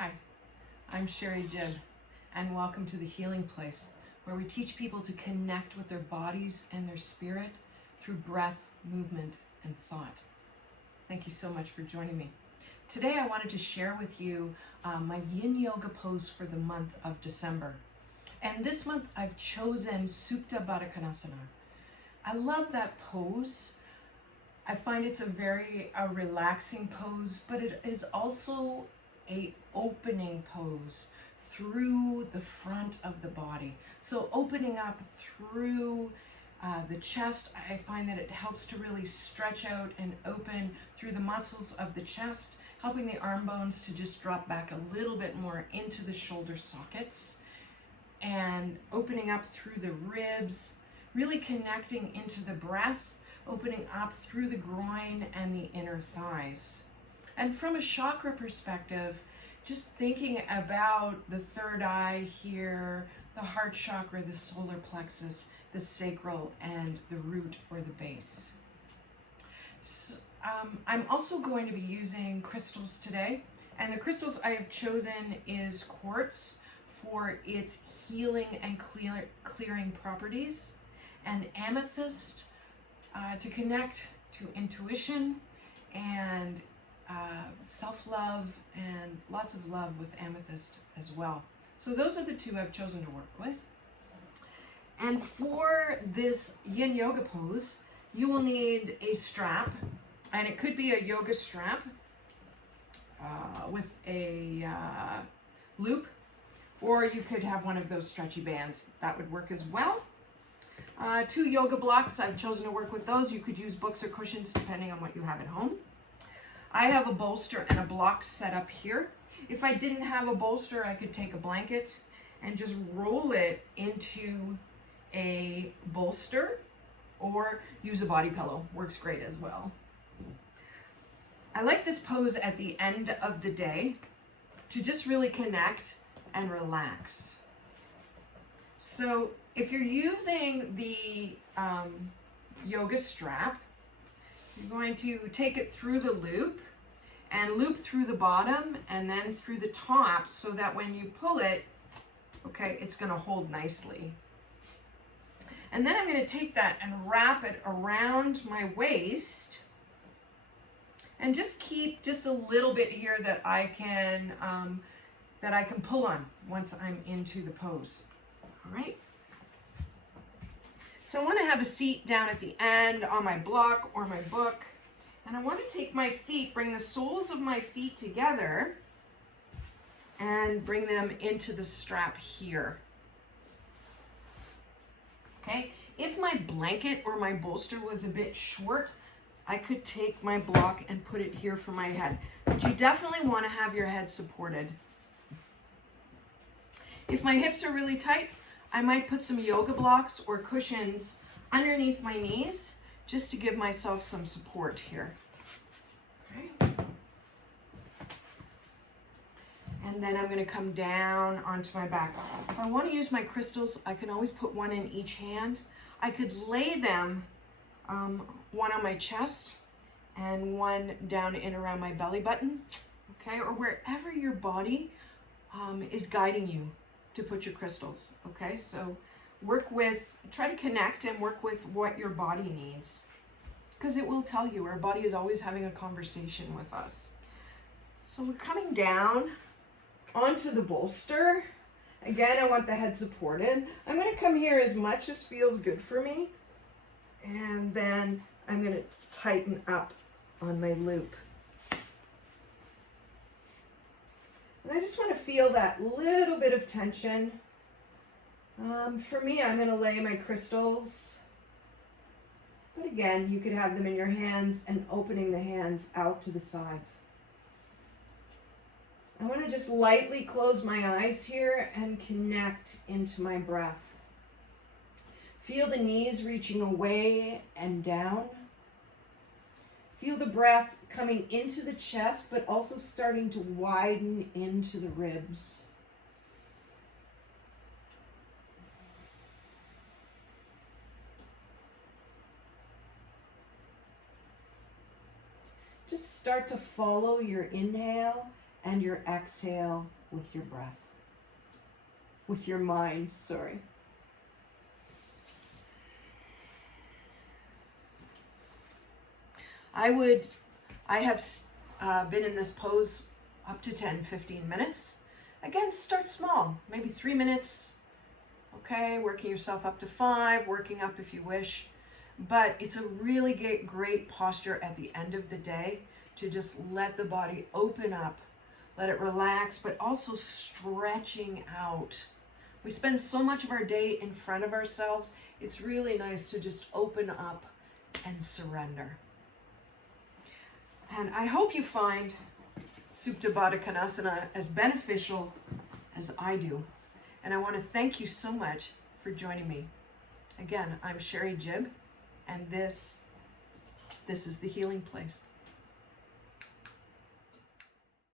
Hi, I'm Sherry Jibb, and welcome to the Healing Place, where we teach people to connect with their bodies and their spirit through breath, movement, and thought. Thank you so much for joining me. Today I wanted to share with you my Yin Yoga pose for the month of December. And this month I've chosen Supta Bahdda Konasana. I love that pose. I find it's a very relaxing pose, but it is also a opening pose through the front of the body. So opening up through the chest, I find that it helps to really stretch out and open through the muscles of the chest, helping the arm bones to just drop back a little bit more into the shoulder sockets, and opening up through the ribs, really connecting into the breath, opening up through the groin and the inner thighs. And from a chakra perspective, just thinking about the third eye here, the heart chakra, the solar plexus, the sacral, and the root or the base. So, I'm also going to be using crystals today, and the crystals I have chosen is quartz for its healing and clearing properties, and amethyst to connect to intuition and self-love, and lots of love with amethyst as well. So those are the two I've chosen to work with. And for this Yin Yoga pose, you will need a strap, and it could be a yoga strap with a loop, or you could have one of those stretchy bands. That would work as well. 2 yoga blocks, I've chosen to work with those. You could use books or cushions depending on what you have at home. I have a bolster and a block set up here. If I didn't have a bolster, I could take a blanket and just roll it into a bolster, or use a body pillow. Works great as well. I like this pose at the end of the day to just really connect and relax. So if you're using the yoga strap, you're going to take it through the loop and loop through the bottom and then through the top, so that when you pull it, okay, it's going to hold nicely. And then I'm going to take that and wrap it around my waist, and just keep just a little bit here that I can pull on once I'm into the pose. All right. So I want to have a seat down at the end on my block or my book, and I want to take my feet, bring the soles of my feet together, and bring them into the strap here. Okay, if my blanket or my bolster was a bit short, I could take my block and put it here for my head, but you definitely want to have your head supported. If my hips are really tight, I might put some yoga blocks or cushions underneath my knees just to give myself some support here. Okay. And then I'm going to come down onto my back. If I want to use my crystals, I can always put one in each hand. I could lay them, one on my chest and one down in around my belly button, okay, or wherever your body is guiding you to put your crystals. Okay, so try to connect and work with what your body needs, because it will tell you. Our body is always having a conversation with us. So we're coming down onto the bolster. Again, I want the head supported. I'm going to come here as much as feels good for me, and then I'm going to tighten up on my loop. And I just want to feel that little bit of tension. For me, I'm going to lay my crystals. But again, you could have them in your hands and opening the hands out to the sides. I want to just lightly close my eyes here and connect into my breath. Feel the knees reaching away and down. Feel the breath coming into the chest, but also starting to widen into the ribs. Just start to follow your inhale and your exhale with your breath. With your mind, sorry. I have been in this pose up to 10-15 minutes. Again, start small, maybe 3 minutes. Okay, working yourself up to 5, working up if you wish. But it's a really great posture at the end of the day to just let the body open up, let it relax, but also stretching out. We spend so much of our day in front of ourselves. It's really nice to just open up and surrender. And I hope you find Supta Bahdda Konasana as beneficial as I do. And I want to thank you so much for joining me. Again, I'm Sherry Jibb, and this is the Healing Place.